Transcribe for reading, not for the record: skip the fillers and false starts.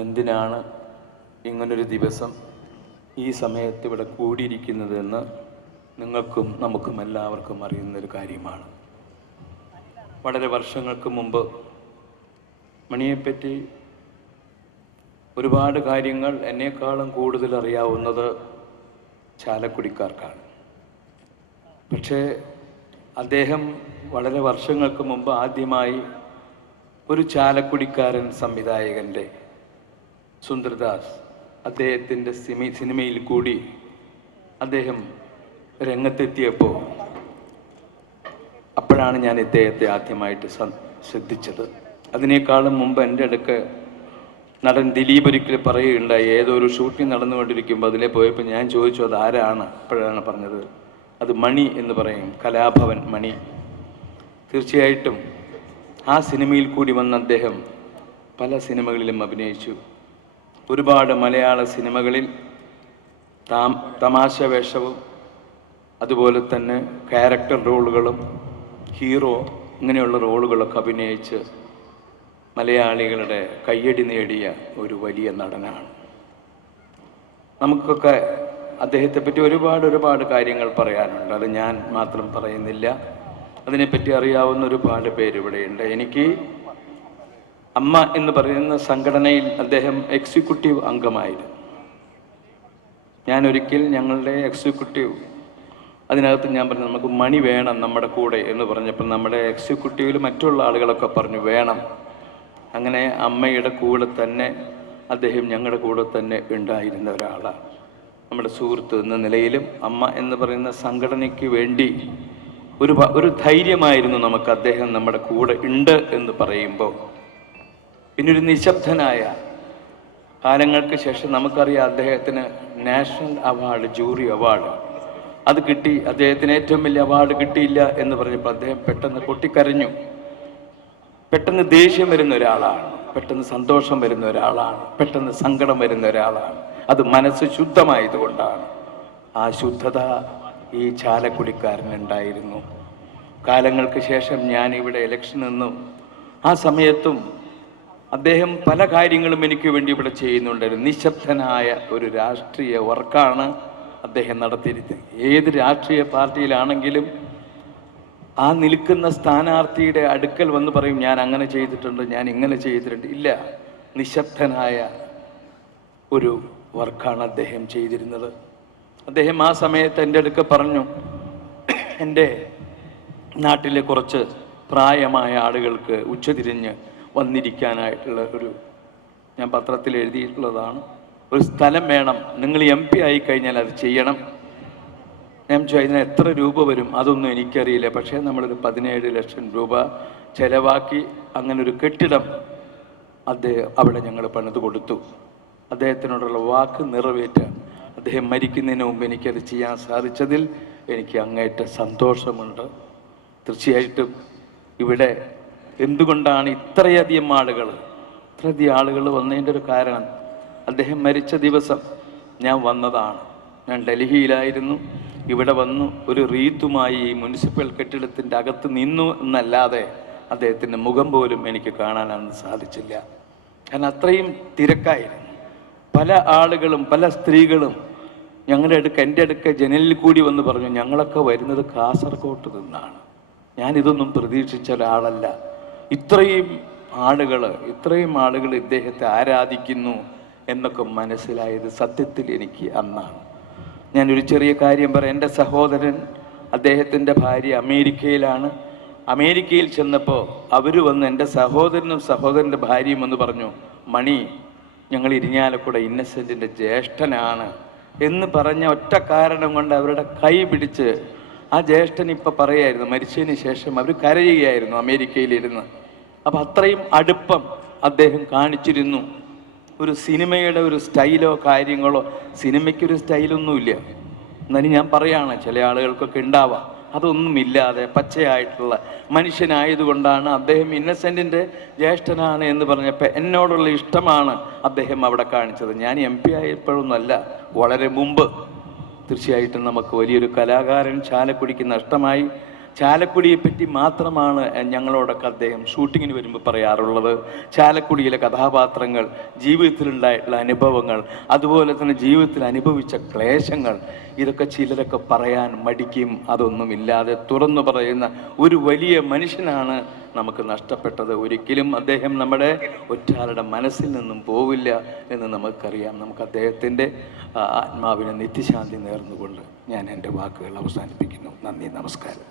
എന്തിനാണ് ഇങ്ങനൊരു ദിവസം ഈ സമയത്ത് ഇവിടെ കൂടിയിരിക്കുന്നതെന്ന് നിങ്ങൾക്കും നമുക്കും എല്ലാവർക്കും അറിയുന്നൊരു കാര്യമാണ്. വളരെ വർഷങ്ങൾക്ക് മുമ്പ് മണിയെപ്പറ്റി ഒരുപാട് കാര്യങ്ങൾ എന്നെക്കാളും കൂടുതൽ അറിയാവുന്നത് ചാലക്കുടിക്കാർക്കാണ്. പക്ഷേ അദ്ദേഹം വളരെ വർഷങ്ങൾക്ക് മുമ്പ് ആദ്യമായി ഒരു ചാലക്കുടിക്കാരൻ സംവിധായകൻ്റെ സുന്ദർദാസ് അദ്ദേഹത്തിൻ്റെ സിനിമയിൽ കൂടി അദ്ദേഹം രംഗത്തെത്തിയപ്പോൾ അപ്പോഴാണ് ഞാൻ ഇദ്ദേഹത്തെ ആദ്യമായിട്ട് ശ്രദ്ധിച്ചത്. അതിനേക്കാളും മുമ്പ് എൻ്റെ അടുക്ക് നടൻ ദിലീപ് ഒരിക്കൽ പറയുകയുണ്ടായി. ഏതോ ഒരു ഷൂട്ടിംഗ് നടന്നുകൊണ്ടിരിക്കുമ്പോൾ അതിലെ പോയപ്പോൾ ഞാൻ ചോദിച്ചു അത് ആരാണ്. അപ്പോഴാണ് പറഞ്ഞത് അത് മണി എന്ന് പറയും, കലാഭവൻ മണി. തീർച്ചയായിട്ടും ആ സിനിമയിൽ കൂടി വന്ന അദ്ദേഹം പല സിനിമകളിലും അഭിനയിച്ചു. ഒരുപാട് മലയാള സിനിമകളിൽ തമാശ വേഷവും അതുപോലെ തന്നെ ക്യാരക്ടർ റോളുകളും ഹീറോ ഇങ്ങനെയുള്ള റോളുകളൊക്കെ അഭിനയിച്ച് മലയാളികളുടെ കയ്യടി നേടിയ ഒരു വലിയ നടനാണ്. നമുക്കൊക്കെ അദ്ദേഹത്തെപ്പറ്റി ഒരുപാട് കാര്യങ്ങൾ പറയാനുണ്ട്. അത് ഞാൻ മാത്രം പറയുന്നില്ല. അതിനെപ്പറ്റി അറിയാവുന്ന ഒരുപാട് പേര് ഇവിടെയുണ്ട്. എനിക്ക് അമ്മ എന്ന് പറയുന്ന സംഘടനയിൽ അദ്ദേഹം എക്സിക്യൂട്ടീവ് അംഗമായിരുന്നു. ഞാനൊരിക്കൽ ഞങ്ങളുടെ എക്സിക്യൂട്ടീവ് അതിനകത്ത് ഞാൻ പറഞ്ഞു നമുക്ക് മണി വേണം നമ്മുടെ കൂടെ എന്ന് പറഞ്ഞപ്പോൾ നമ്മുടെ എക്സിക്യൂട്ടീവിൽ മറ്റുള്ള ആളുകളൊക്കെ പറഞ്ഞു വേണം. അങ്ങനെ അമ്മയുടെ കൂടെ തന്നെ അദ്ദേഹം ഞങ്ങളുടെ കൂടെ തന്നെ ഉണ്ടായിരുന്ന ഒരാളാണ്. നമ്മുടെ സുഹൃത്ത് എന്ന നിലയിലും അമ്മ എന്ന് പറയുന്ന സംഘടനയ്ക്ക് വേണ്ടി ഒരു ധൈര്യമായിരുന്നു നമുക്ക് അദ്ദേഹം നമ്മുടെ കൂടെ ഉണ്ട് എന്ന് പറയുമ്പോൾ. പിന്നൊരു നിശബ്ദനായ കാലങ്ങൾക്ക് ശേഷം നമുക്കറിയാം അദ്ദേഹത്തിന് നാഷണൽ അവാർഡ്, ജൂറി അവാർഡ് അത് കിട്ടി. അദ്ദേഹത്തിന് ഏറ്റവും വലിയ അവാർഡ് കിട്ടിയില്ല എന്ന് പറഞ്ഞപ്പോൾ അദ്ദേഹം പെട്ടെന്ന് പൊട്ടിക്കരഞ്ഞു. പെട്ടെന്ന് ദേഷ്യം വരുന്ന ഒരാളാണ്, പെട്ടെന്ന് സന്തോഷം വരുന്ന ഒരാളാണ്, പെട്ടെന്ന് സങ്കടം വരുന്ന ഒരാളാണ്. അത് മനസ്സ് ശുദ്ധമായതുകൊണ്ടാണ്. ആ ശുദ്ധത ഈ ചാലക്കുടിക്കാരനുണ്ടായിരുന്നു. കാലങ്ങൾക്ക് ശേഷം ഞാൻ ഇവിടെ ഇലക്ഷൻ നിന്നു. ആ സമയത്തും അദ്ദേഹം പല കാര്യങ്ങളും എനിക്ക് വേണ്ടി ഇവിടെ ചെയ്യുന്നുണ്ടായിരുന്നു. നിശബ്ദനായ ഒരു രാഷ്ട്രീയ വർക്കാണ് അദ്ദേഹം നടത്തിയിരുന്നത്. ഏത് രാഷ്ട്രീയ പാർട്ടിയിലാണെങ്കിലും ആ നിൽക്കുന്ന സ്ഥാനാർത്ഥിയുടെ അടുക്കൽ വന്ന് പറയും ഞാൻ അങ്ങനെ ചെയ്തിട്ടുണ്ട്, ഞാൻ ഇങ്ങനെ ചെയ്തിട്ടുണ്ട്. ഇല്ല, നിശബ്ദനായ ഒരു വർക്കാണ് അദ്ദേഹം ചെയ്തിരുന്നത്. അദ്ദേഹം ആ സമയത്ത് എൻ്റെ അടുക്ക പറഞ്ഞു എൻ്റെ നാട്ടിലെ കുറച്ച് പ്രായമായ ആളുകൾക്ക് ഉച്ചതിരിഞ്ഞ് വന്നിരിക്കാനായിട്ടുള്ള ഞാൻ പത്രത്തിൽ എഴുതിയിട്ടുള്ളതാണ്, ഒരു സ്ഥലം വേണം, നിങ്ങൾ MP ആയി കഴിഞ്ഞാൽ അത് ചെയ്യണം. ഞാൻ ചോദിച്ചു അതിന് എത്ര രൂപ വരും? അതൊന്നും എനിക്കറിയില്ല. പക്ഷേ നമ്മളൊരു 17 ലക്ഷം രൂപ ചെലവാക്കി അങ്ങനൊരു കെട്ടിടം അവിടെ ഞങ്ങൾ പണിത് കൊടുത്തു. അദ്ദേഹത്തിനോടുള്ള വാക്ക് നിറവേറ്റാൻ അദ്ദേഹം മരിക്കുന്നതിന് മുമ്പ് എനിക്കത് ചെയ്യാൻ സാധിച്ചതിൽ എനിക്ക് അങ്ങേറ്റ സന്തോഷമുണ്ട്. തീർച്ചയായിട്ടും ഇവിടെ എന്തുകൊണ്ടാണ് ഇത്രയധികം ആളുകൾ വന്നതിൻ്റെ ഒരു കാരണം അദ്ദേഹം മരിച്ച ദിവസം ഞാൻ വന്നതാണ്. ഞാൻ ഡൽഹിയിലായിരുന്നു. ഇവിടെ വന്നു ഒരു റീത്തുമായി ഈ മുനിസിപ്പൽ കെട്ടിടത്തിൻ്റെ അകത്ത് നിന്നു എന്നല്ലാതെ അദ്ദേഹത്തിൻ്റെ മുഖം പോലും എനിക്ക് കാണാനൊന്നും സാധിച്ചില്ല. കാരണം അത്രയും തിരക്കായിരുന്നു. പല ആളുകളും പല സ്ത്രീകളും എൻ്റെ അടുക്ക ജനലിൽ കൂടി വന്ന് പറഞ്ഞു ഞങ്ങളൊക്കെ വരുന്നത് കാസർഗോട്ട് നിന്നാണ്, ഞാനിതൊന്നും പ്രതീക്ഷിച്ച ഒരാളല്ല. ഇത്രയും ആളുകൾ ഇദ്ദേഹത്തെ ആരാധിക്കുന്നു എന്നൊക്കെ മനസ്സിലായത് സത്യത്തിൽ എനിക്ക് അന്നാണ്. ഞാനൊരു ചെറിയ കാര്യം പറയാം. എൻ്റെ സഹോദരൻ, അദ്ദേഹത്തിൻ്റെ ഭാര്യ അമേരിക്കയിലാണ്. അമേരിക്കയിൽ ചെന്നപ്പോൾ അവർ വന്ന് എൻ്റെ സഹോദരനും സഹോദരൻ്റെ ഭാര്യയും എന്ന് പറഞ്ഞു മണി ഞങ്ങൾ ഇരിഞ്ഞാലക്കുട ഇന്നസെൻറ്റിൻ്റെ ജ്യേഷ്ഠനാണ് എന്ന് പറഞ്ഞ ഒറ്റ കാരണം കൊണ്ട് അവരുടെ കൈ പിടിച്ച് ആ ജ്യേഷ്ഠൻ ഇപ്പം പറയായിരുന്നു, മരിച്ചതിന് ശേഷം അവർ കരയുകയായിരുന്നു അമേരിക്കയിലിരുന്ന്. അപ്പം അത്രയും അടുപ്പം അദ്ദേഹം കാണിച്ചിരുന്നു. ഒരു സിനിമയുടെ ഒരു സ്റ്റൈലോ കാര്യങ്ങളോ, സിനിമയ്ക്കൊരു സ്റ്റൈലൊന്നുമില്ല. എന്നാലും ഞാൻ പറയുകയാണ് ചില ആളുകൾക്കൊക്കെ ഉണ്ടാവാം. അതൊന്നുമില്ലാതെ പച്ചയായിട്ടുള്ള മനുഷ്യനായതുകൊണ്ടാണ് അദ്ദേഹം ഇന്നസെൻറ്റിൻ്റെ ജ്യേഷ്ഠനാണ് എന്ന് പറഞ്ഞപ്പോൾ എന്നോടുള്ള ഇഷ്ടമാണ് അദ്ദേഹം അവിടെ കാണിച്ചത്. ഞാൻ MP ആയപ്പോഴൊന്നുമല്ല, വളരെ മുമ്പ്. തീർച്ചയായിട്ടും നമുക്ക് വലിയൊരു കലാകാരൻ ചാലക്കുടിക്ക് നഷ്ടമായി. ചാലക്കുടിയെപ്പറ്റി മാത്രമാണ് ഞങ്ങളോടൊക്കെ അദ്ദേഹം ഷൂട്ടിങ്ങിന് വരുമ്പോൾ പറയാറുള്ളത്. ചാലക്കുടിയിലെ കഥാപാത്രങ്ങൾ, ജീവിതത്തിലുണ്ടായിട്ടുള്ള അനുഭവങ്ങൾ, അതുപോലെ തന്നെ ജീവിതത്തിൽ അനുഭവിച്ച ക്ലേശങ്ങൾ, ഇതൊക്കെ ചിലരൊക്കെ പറയാൻ മടിക്കും. അതൊന്നുമില്ലാതെ തുറന്നു പറയുന്ന ഒരു വലിയ മനുഷ്യനാണ് നമുക്ക് നഷ്ടപ്പെട്ടത്. ഒരിക്കലും അദ്ദേഹം നമ്മുടെ ഒറ്റാളുടെ മനസ്സിൽ നിന്നും പോവില്ല എന്ന് നമുക്കറിയാം. നമുക്ക് അദ്ദേഹത്തിൻ്റെ ആത്മാവിന് നിത്യശാന്തി നേർന്നുകൊണ്ട് ഞാൻ എൻ്റെ വാക്കുകൾ അവസാനിപ്പിക്കുന്നു. നന്ദി, നമസ്കാരം.